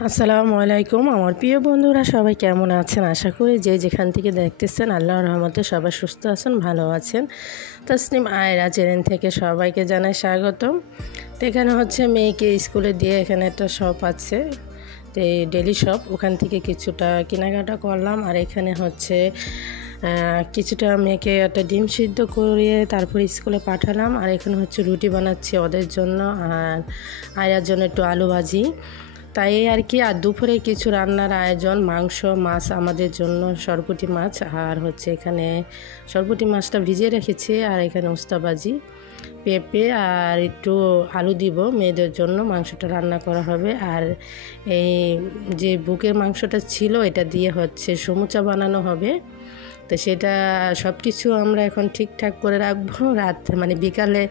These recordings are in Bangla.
আসসালামু আলাইকুম আমার প্রিয় বন্ধুরা সবাই কেমন আছেন আশা করি যে যেখান থেকে দেখতেছেন আল্লাহর রহমতে সবাই সুস্থ আছেন ভালো আছেন। তাসনিম আয়রা চ্যানেল থেকে সবাইকে জানাই স্বাগতম। তো এখানে হচ্ছে মেয়েকে স্কুলে দিয়ে এখানে একটা শপ আছে, তো ডেলি শপ, ওখান থেকে কিছুটা কেনাকাটা করলাম। আর এখানে হচ্ছে কিছুটা মেয়েকে একটা ডিম সিদ্ধ করিয়ে তারপরে স্কুলে পাঠালাম। আর এখানে হচ্ছে রুটি বানাচ্ছি ওদের জন্য আর আয়রার জন্য একটু আলু ভাজি, তাই আর কি। আর দুপুরে কিছু রান্নার আয়োজন, মাংস, মাছ আমাদের জন্য, সরপুঁটি মাছ। আর হচ্ছে এখানে সরপুঁটি মাছটা ভিজিয়ে রেখেছি। আর এখানে উস্তাবাজি, পেঁপে আর একটু আলু দিব মেয়েদের জন্য, মাংসটা রান্না করা হবে। আর এই যে বুকের মাংসটা ছিল এটা দিয়ে হচ্ছে সমুচা বানানো হবে। তো সেটা সব কিছু আমরা এখন ঠিকঠাক করে রাখবো, রাত মানে বিকালে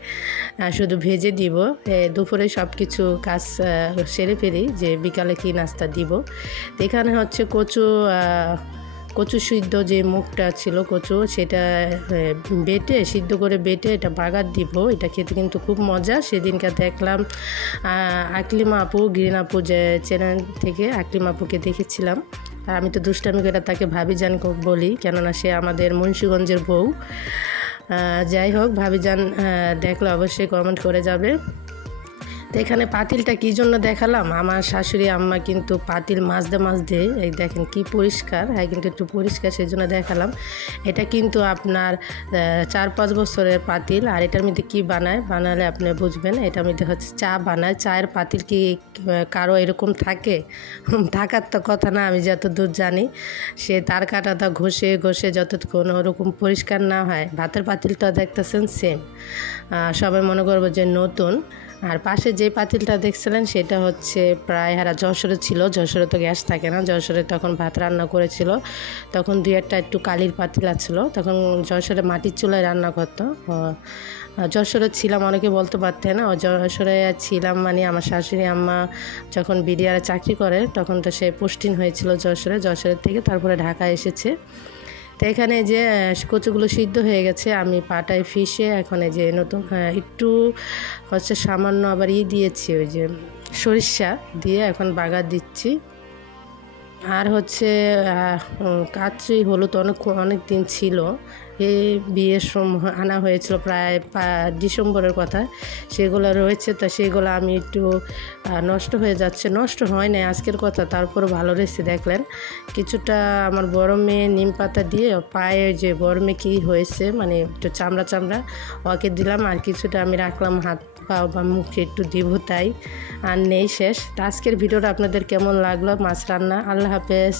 শুধু ভেজে দিব। দুপুরে সব কিছু কাজ সেরে ফেলি যে বিকালে কি নাস্তা দিব। তো এখানে হচ্ছে কচু সিদ্ধ, যে মুখটা ছিল কচু, সেটা বেটে সিদ্ধ করে বেটে এটা বাগার দিব। এটা খেতে কিন্তু খুব মজা। সেদিনকে দেখলাম আকলিমা আপু, গ্রিন আপু যে চ্যানেল থেকে আকলিমা আপুকে দেখেছিলাম। আর আমি তো দুষ্টামি করে তাকে ভাবিজান বলি, কেননা সে আমাদের মুন্সিগঞ্জের বউ। যাই হোক, ভাবিজান দেখলে অবশ্যই কমেন্ট করে যাবে। তো এখানে পাতিলটা কী জন্য দেখালাম, আমার শাশুড়ি আম্মা কিন্তু পাতিল মাজতে এই দেখেন কি পরিষ্কার, হ্যাঁ কিন্তু একটু পরিষ্কার, সেই জন্য দেখালাম। এটা কিন্তু আপনার 4-5 বছরের পাতিল। আর এটার মধ্যে কী বানালে আপনি বুঝবেন। এটার মধ্যে হচ্ছে চা বানায়। চায়ের পাতিল কি কারো এরকম থাকে? থাকার তো কথা না, আমি যতদূর জানি। সে তার কাঁটাটা ঘষে যতক্ষণ ওরকম পরিষ্কার না হয়। ভাতের পাতিলটা দেখতেছেন সেম, সবাই মনে করবো যে নতুন। আর পাশে যে পাতিলটা দেখছিলেন সেটা হচ্ছে প্রায় যশোরে ছিল। যশোরে তো গ্যাস থাকে না, যশোরে তখন ভাত রান্না করেছিল, তখন 2-1টা একটু কালির পাতিল ছিল, তখন যশোরে মাটির চুলায় রান্না করতো। যশোরে ছিলাম, অনেকে বলতে পারতেন না, যশোরে ছিলাম মানে আমার শাশুড়ি আম্মা যখন বিডিআরে চাকরি করে তখন তো সে পোস্টিং হয়েছিল যশোরের থেকে তারপরে ঢাকা এসেছে। তো এখানে যে কচুগুলো সিদ্ধ হয়ে গেছে, আমি পাটায় ফিশে এখন এই যে নতুন একটু হচ্ছে সামান্য আবার দিয়েছি, ওই যে সরিষা দিয়ে এখন বাগার দিচ্ছি। আর হচ্ছে কাঁচি হলুদ অনেক দিন ছিল, এই বিয়ের সময় আনা হয়েছিল প্রায় ডিসেম্বরের কথা, সেগুলো রয়েছে। তো সেগুলো আমি একটু নষ্ট হয়ে যাচ্ছে, নষ্ট হয় না আজকের কথা, তারপরে ভালো রয়েছে। দেখলেন কিছুটা আমার বড় মেয়ে নিম পাতা দিয়ে পায়ে, যে বড় মেয়ে কী হয়েছে মানে একটু চামড়া ওকে দিলাম। আর কিছুটা আমি রাখলাম হাত পা বা মুখে একটু দিব, তাই আর নেই শেষ। তো আজকের ভিডিওটা আপনাদের কেমন লাগলো মাছ রান্না। আল্লাহ হাফেজ।